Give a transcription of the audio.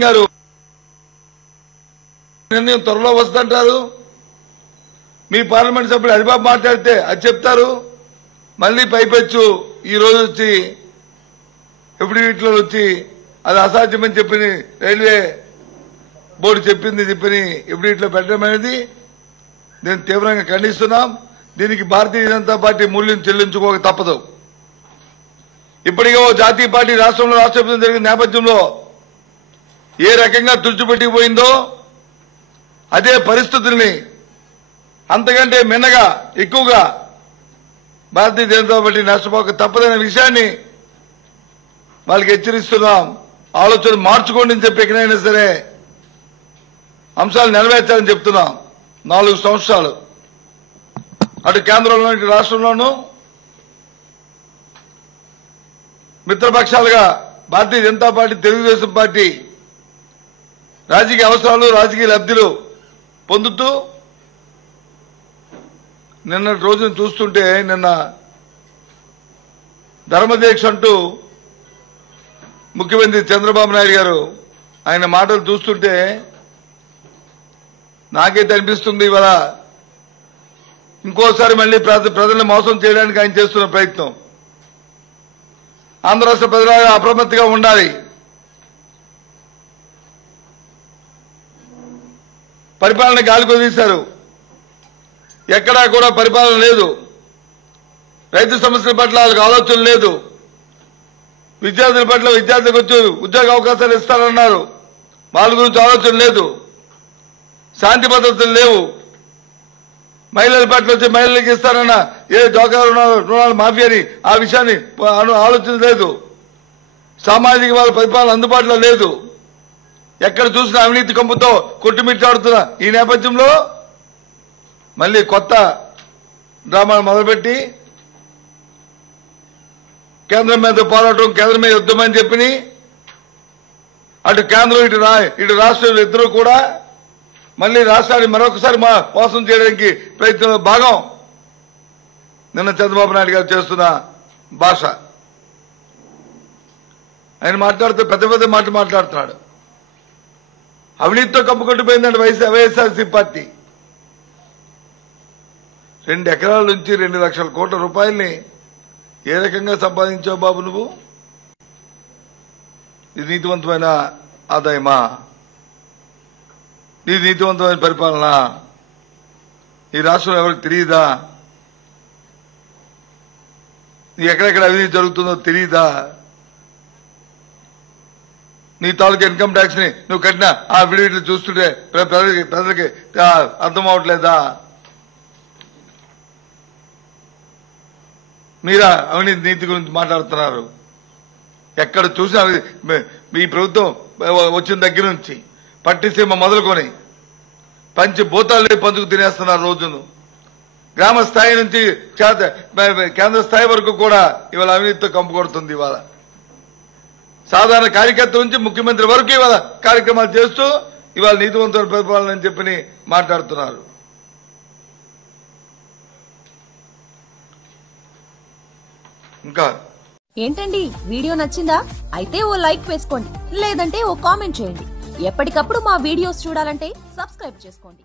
గారు. నిర్ణయం త్వరలో వస్తుంటారు. మీ పార్లమెంట్ సభ్యులు హరిబాబు మాట్లాడితే అది చెప్తారు. మళ్ళీ పైపెచ్చు. ఈ రోజు వచ్చి ఎప్పుడు వీటిలో వచ్చి అది అసాధ్యమని చెప్పి రైల్వే బోర్డు చెప్పింది చెప్పని ఎప్పుడు ఇట్లా పెట్టడం అనేది నేను తీవ్రంగా ఖండిస్తున్నాం. దీనికి భారతీయ జనతా పార్టీ మూల్యం చెల్లించుకోక తప్పదు. ఇప్పటికే ఓ జాతీయ పార్టీ రాష్ట్రంలో రాష్ట్రపతి జరిగిన నేపథ్యంలో ఏ రకంగా తుడిచిపెట్టిపోయిందో అదే పరిస్థితుల్ని అంతకంటే మిన్నగా ఎక్కువగా భారతీయ జనతా పార్టీ నష్టపోక తప్పదనే విషయాన్ని వాళ్ళకి హెచ్చరిస్తున్నాం. ఆలోచన మార్చుకోండి అని చెప్పి ఎక్కడైనా సరే అంశాలు నెరవేర్చాలని చెప్తున్నాం. నాలుగు సంవత్సరాలు. అటు కేంద్రంలో ఇటు రాష్ట్రంలోనూ మిత్రపక్షాలుగా భారతీయ జనతా పార్టీ తెలుగుదేశం పార్టీ రాజకీయ అవసరాలు రాజకీయ లబ్ధులు పొందుతూ నిన్న రోజును చూస్తుంటే నిన్న ధర్మదీక్ష అంటూ ముఖ్యమంత్రి చంద్రబాబు నాయుడు గారు ఆయన మాటలు చూస్తుంటే నాకైతే అనిపిస్తుంది ఇవాళ ఇంకోసారి మళ్ళీ ప్రజ- ప్రజల్ని మోసం చేయడానికి ఆయన చేస్తున్న ప్రయత్నం. ఆంధ్ర రాష్ట్ర ప్రజలు అప్రమత్తంగా ఉండాలి. పరిపాలన గాలి కుదిశారు. ఎక్కడా కూడా పరిపాలన లేదు. రైతు సమస్యల పట్ల వాళ్ళకి ఆలోచన లేదు. విద్యార్థుల పట్ల విద్యార్థులకు వచ్చి ఉద్యోగ అవకాశాలు ఇస్తారన్నారు వాళ్ళ గురించి ఆలోచన లేదు. శాంతి భద్రతలు లేవు. మహిళల పట్ల వచ్చి మహిళలకు ఇస్తారన్న ఏ జోకా రుణాలు రుణాలు అని ఆ విషయాన్ని అను- ఆలోచన లేదు. సామాజిక వాళ్ళ పరిపాలన అందుబాటులో లేదు. ఎక్కడ చూసినా అవినీతి కంపుతో కొట్టుమిట్టాడుతున్న ఈ నేపథ్యంలో మళ్ళీ కొత్త డ్రామాను మొదలుపెట్టి కేంద్రం మీద పోరాటం కేంద్రం మీద యుద్ధం అని చెప్పి అటు కేంద్రం ఇటు ఇటు రాష్ట్రం ఇద్దరు కూడా మళ్ళీ రాష్ట్రాన్ని మరొకసారి మా మోసం చేయడానికి ప్రయత్నంలో భాగం నిన్న చంద్రబాబు నాయుడు గారు చేస్తున్న భాష. ఆయన మాట్లాడుతూ పెద్ద పెద్ద మాట మాట్లాడుతున్నాడు. అవినీతితో కప్పుకొట్టిపోయిందండి వైఎస్ఆర్ వైఎస్ఆర్సీ పార్టీ. రెండు ఎకరాల నుంచి రెండు లక్షల కోట్ల రూపాయల్ని ఏ రకంగా సంపాదించావు బాబు నువ్వు? ఇది నీతివంతమైన ఆదాయమా? ఇది నీతివంతమైన పరిపాలన? ఈ రాష్ట్రం ఎవరికి తెలియదా ఎక్కడెక్కడ అవినీతి జరుగుతుందో తెలియదా నీ తాలూకా ఇన్కమ్ ట్యాక్స్ని నువ్వు కట్టిన ఆ విడివిడిని చూస్తుంటే ప్రజలకి ప్రజలకి అర్థం అవట్లేదా? మీరా అవినీతి నీతి గురించి మాట్లాడుతున్నారు. ఎక్కడ చూసినా మీ- ప్రభుత్వం వచ్చిన దగ్గర నుంచి పట్టిసీమ మొదలుకొని పంచి భూతాలు పంచుకు తినేస్తున్నారు రోజును. గ్రామ స్థాయి నుంచి చేత- కేంద్ర స్థాయి వరకు కూడా ఇవాళ అవినీతితో కంపు కొడుతుంది ఇవాళ. సాధారణ కార్యకర్త నుంచి ముఖ్యమంత్రి వరకు ఇవాళ కార్యక్రమాలు చేస్తూ ఇవాళ నీతివంతుల పరిపాలన అని మాట్లాడుతున్నారు. ఇంకా? ఏంటండి? వీడియో నచ్చిందా? అయితే ఓ లైక్ వేసుకోండి. లేదంటే ఓ కామెంట్ చేయండి. ఎప్పటికప్పుడు మా వీడియోస్ చూడాలంటే సబ్స్క్రైబ్ చేసుకోండి.